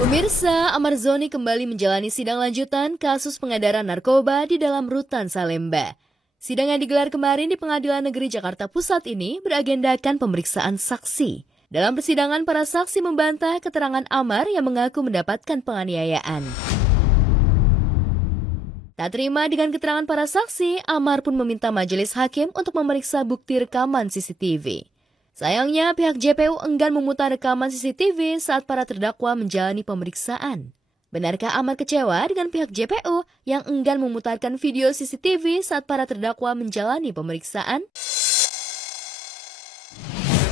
Pemirsa, Amar Zoni kembali menjalani sidang lanjutan kasus pengedaran narkoba di dalam rutan Salemba. Sidang yang digelar kemarin di Pengadilan Negeri Jakarta Pusat ini beragendakan pemeriksaan saksi. Dalam persidangan, para saksi membantah keterangan Amar yang mengaku mendapatkan penganiayaan. Tak terima dengan keterangan para saksi, Amar pun meminta majelis hakim untuk memeriksa bukti rekaman CCTV. Sayangnya, pihak JPU enggan memutar rekaman CCTV saat para terdakwa menjalani pemeriksaan. Benarkah Amar kecewa dengan pihak JPU yang enggan memutarkan video CCTV saat para terdakwa menjalani pemeriksaan?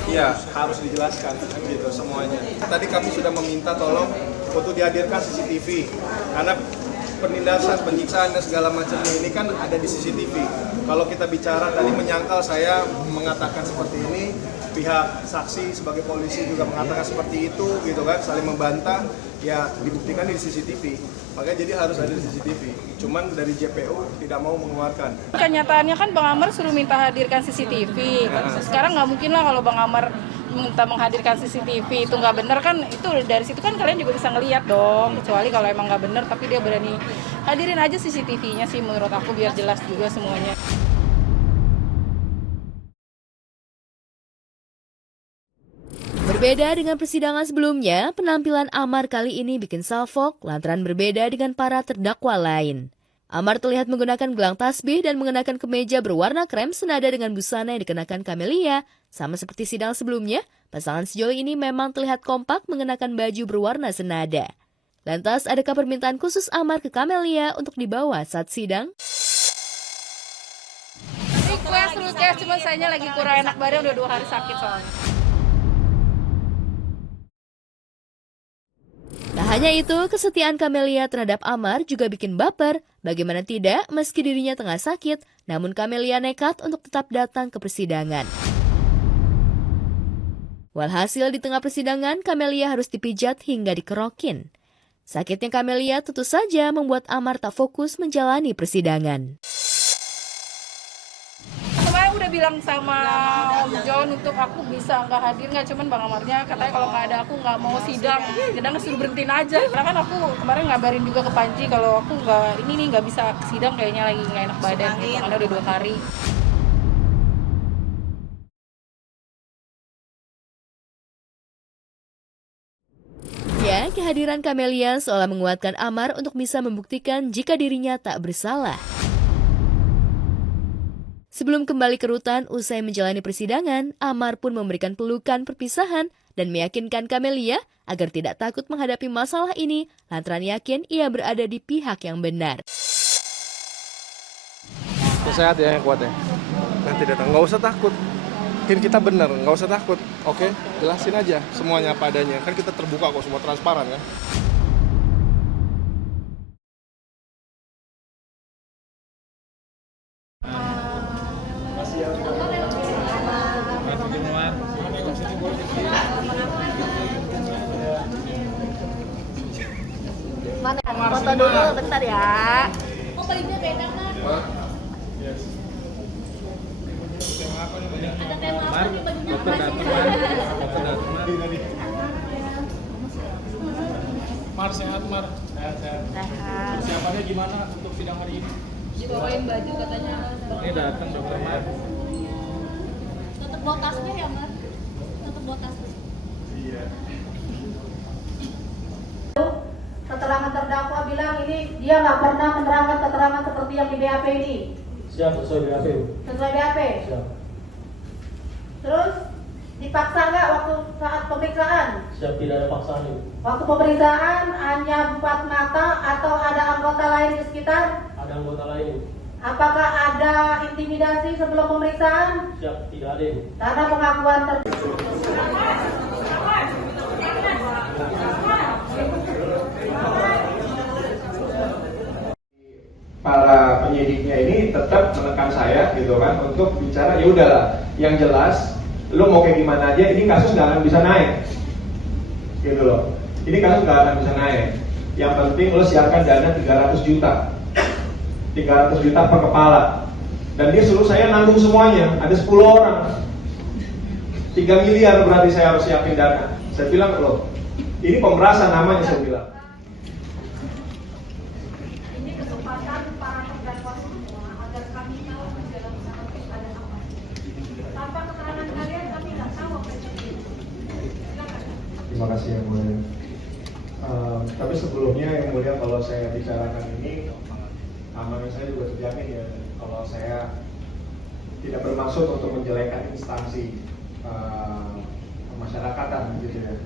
Iya, harus dijelaskan kan gitu semuanya. Tadi kami sudah meminta tolong untuk dihadirkan CCTV karena penindasan, penyiksaan dan segala macamnya ini kan ada di CCTV. Kalau kita bicara tadi menyangkal saya mengatakan seperti ini, pihak saksi sebagai polisi juga mengatakan seperti itu gitu kan, saling membantah, ya dibuktikan di CCTV. Makanya jadi harus ada di CCTV. Cuman dari JPU tidak mau mengeluarkan. Kenyataannya kan Bang Amar suruh minta hadirkan CCTV. Sekarang nggak mungkin lah kalau Bang Amar minta menghadirkan CCTV itu nggak benar kan, itu dari situ kan kalian juga bisa ngelihat dong, kecuali kalau emang nggak benar tapi dia berani hadirin aja CCTV-nya sih menurut aku biar jelas juga semuanya. Berbeda dengan persidangan sebelumnya, penampilan Amar kali ini bikin salfok lantaran berbeda dengan para terdakwa lain. Amar terlihat menggunakan gelang tasbih dan mengenakan kemeja berwarna krem senada dengan busana yang dikenakan Camelia. Sama seperti sidang sebelumnya, pasangan sejoli ini memang terlihat kompak mengenakan baju berwarna senada. Lantas, adakah permintaan khusus Amar ke Camelia untuk dibawa saat sidang? Request, cuma sayanya lagi kurang enak badan, udah 2 hari sakit soalnya. Tak hanya itu, kesetiaan Camelia terhadap Amar juga bikin baper. Bagaimana tidak, meski dirinya tengah sakit, namun Camelia nekat untuk tetap datang ke persidangan. Walhasil di tengah persidangan, Camelia harus dipijat hingga dikerokin. Sakitnya Camelia tentu saja membuat Amar tak fokus menjalani persidangan. Kemarin udah bilang sama Om John untuk aku bisa nggak hadir nggak, cuman Bang Amarnya katanya kalau nggak ada aku nggak mau sidang, kadang suruh berhentiin aja. Karena kan aku kemarin ngabarin juga ke Panji kalau aku nggak bisa sidang, kayaknya lagi nggak enak badan gitu, karena udah 2 hari. Ya, kehadiran Camelia seolah menguatkan Amar untuk bisa membuktikan jika dirinya tak bersalah. Sebelum kembali ke rutan usai menjalani persidangan, Amar pun memberikan pelukan perpisahan dan meyakinkan Camelia agar tidak takut menghadapi masalah ini lantaran yakin ia berada di pihak yang benar. Sehat ya, yang kuat ya. Nanti datang, nggak usah takut. Mungkin kita benar, nggak usah takut. Oke, jelasin aja semuanya apa adanya. Kan kita terbuka kok, semua transparan kan. Mana? Foto dulu, bentar ya. Oh, bajunya beda kan? Ada tema apa nih bajunya? Mar, sehat Mar. Sehat. Persiapannya gimana untuk sidang hari ini? Dibawain baju katanya. Ini datang dokter Mar. Tetep bawa tasnya ya, Mar? Tetep bawa tasnya. Iya. Keterangan terdakwa bilang ini dia nggak pernah menerangkan keterangan seperti yang di BAP ini. Siap, sesuai BAP. Sesuai BAP. Siap. Terus dipaksa nggak waktu saat pemeriksaan? Siap, tidak ada paksaan itu. Waktu pemeriksaan hanya 4 mata atau ada anggota lain di sekitar? Ada anggota lain. Apakah ada intimidasi sebelum pemeriksaan? Siap, tidak ada itu. Karena pengakuan para penyidiknya ini tetap menekan saya gitu kan untuk bicara, ya udahlah yang jelas lo mau kayak gimana aja, ini kasus nggak akan bisa naik gitu loh, ini kasus nggak akan bisa naik, yang penting lo siapkan dana 300 juta per kepala, dan dia suruh saya nanggung semuanya, ada 10 orang 3 miliar berarti saya harus siapin dana. Saya bilang, loh Ini pemerasan namanya saya bilang. Ini kesempatan para terdakwa semua agar kami tahu menjelang bersama ada apa. Tanpa keterangan kalian kami nggak tahu apa itu. Silakan. Terima kasih yang mulia. Tapi sebelumnya yang mulia, kalau saya bicarakan ini, amanah saya juga terjamin ya. Kalau saya tidak bermaksud untuk menjelekkan instansi pemasyarakatan gitu ya.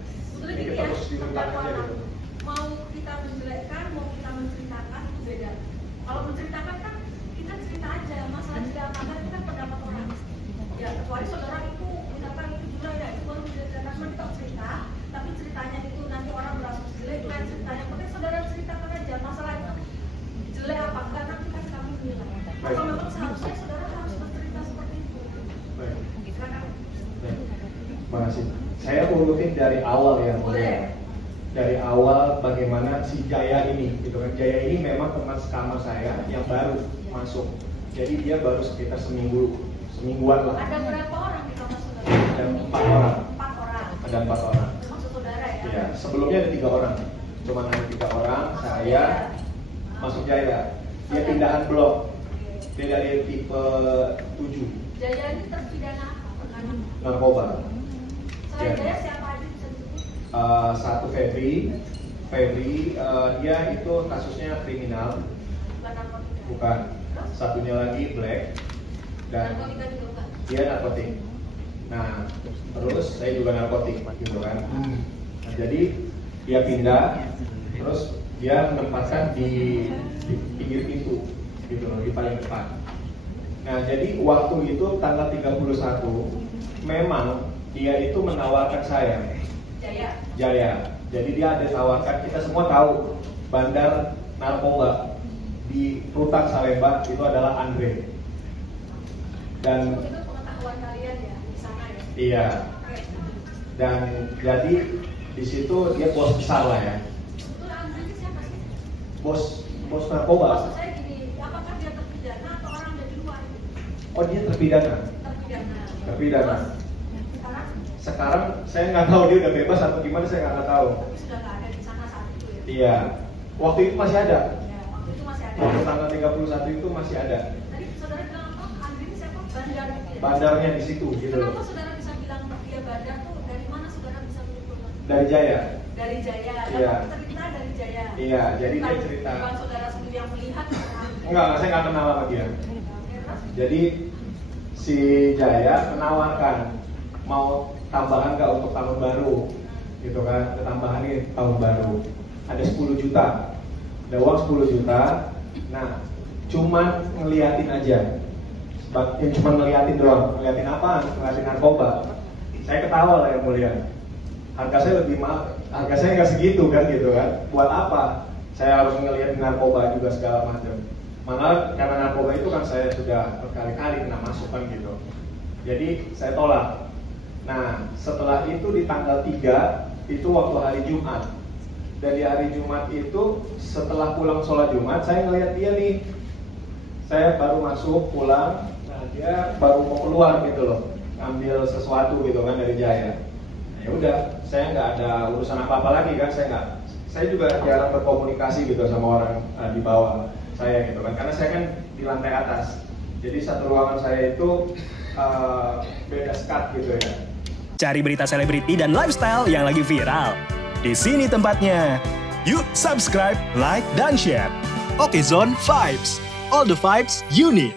Ini kita harus diruntang aja gitu. Mau kita menjelekkan, mau kita menceritakan itu beda. Kalau menceritakan kan kita cerita aja, masalah cerita apa itu kan pendapat orang. Ya kecuali saudara itu misalkan itu juga ya itu baru menceritakan kita cerita, tapi ceritanya itu nanti orang berasumsi jelek itu yang ceritanya. Mungkin saudara ceritakan aja masalah itu jelek apa enggak nanti kan kami menilai. Kalau memang seharusnya saudara harus bercerita seperti itu. Baik. Silakan. Baik. Terima kasih. Saya urutin dari awal ya. Boleh. Dari awal bagaimana si Jaya ini, gitu kan. Jaya ini memang teman sekamar saya yang baru masuk. Jadi dia baru sekitar semingguan lah. Ada berapa orang di kamar saudara? Ada 4 orang. 4 orang. Ada 4 orang. Maksud saudara ya? Iya. Sebelumnya ada 3 orang. Cuma ada 3 orang. Saya masuk Jaya. Dia pindahan blok. Dia dari tipe 7. Jaya ini terpidana apa? Perkara. Narkoba. Selain Jaya siapa aja bisa disebut? Satu Febri, dia itu kasusnya kriminal, Bukan narkotika. bukan. Satunya lagi Black, dan Narkotika juga bukan. dia narkotik. Nah, terus saya juga narkotik, gitu kan. Nah, jadi dia pindah, terus dia menempatkan di pinggir pintu, gitu loh, di paling depan. Nah, jadi waktu itu tanggal 31, memang dia itu menawarkan saya Jaya. Jadi dia ada tawarkan, kita semua tahu bandar narkoba di Rutan Salemba itu adalah Andre. Dan Itu pengetahuan kalian ya di sana ya. iya. Dan jadi di situ dia bos besar lah ya. Itu Andre ini siapa sih? Bos narkoba. Maksud saya gini, apakah dia terpidana atau orang dari luar? Oh, dia terpidana. Terpidana. Sekarang saya nggak tahu dia udah bebas atau gimana, saya nggak tahu. Tapi sudah nggak ada di sana saat itu ya. Iya. Waktu itu masih ada. Ya, waktu itu masih ada. Waktu tanggal 31 itu masih ada. Tadi saudara bilang apa? Andre ini siapa? Bandar gitu ya? Bandarnya di situ gitu. Kenapa saudara bisa bilang dia bandar tuh? Dari mana saudara bisa menyimpulkan? Dari Jaya. Dari Jaya. Iya. Dapat cerita dari Jaya. Iya, jadi dia Bukan- cerita. Bukan saudara sendiri yang melihat. Enggak, saya nggak kenal sama dia. Jadi si Jaya menawarkan mau tambahan nggak untuk tahun baru, gitu kan? Ketambahan ini tahun baru. Ada 10 juta, ada uang 10 juta. Nah, cuman ngeliatin aja, cuman ngeliatin doang. Ngeliatin apa? Ngeliatin narkoba. Saya ketawa lah yang mulia. Harga saya lebih mahal, harga saya nggak segitu kan, gitu kan? Buat apa? Saya harus ngeliatin narkoba juga segala macam. Malah karena narkoba itu kan saya sudah berkali-kali kena masukan gitu. Jadi saya tolak. Nah, setelah itu di tanggal 3 itu waktu hari Jumat. Dan di hari Jumat itu setelah pulang sholat Jumat, saya ngeliat dia nih. Saya baru masuk pulang, nah dia baru mau keluar gitu loh, ngambil sesuatu gitu kan dari Jaya. Nah, ya udah, saya nggak ada urusan apa-apa lagi kan, saya juga jarang berkomunikasi gitu sama orang di bawah saya gitu kan, karena saya kan di lantai atas. Jadi satu ruangan saya itu beda sekat gitu ya. Cari berita selebriti dan lifestyle yang lagi viral. Di sini tempatnya. Yuk subscribe, like, dan share. Oke Zone Vibes. All the vibes you need.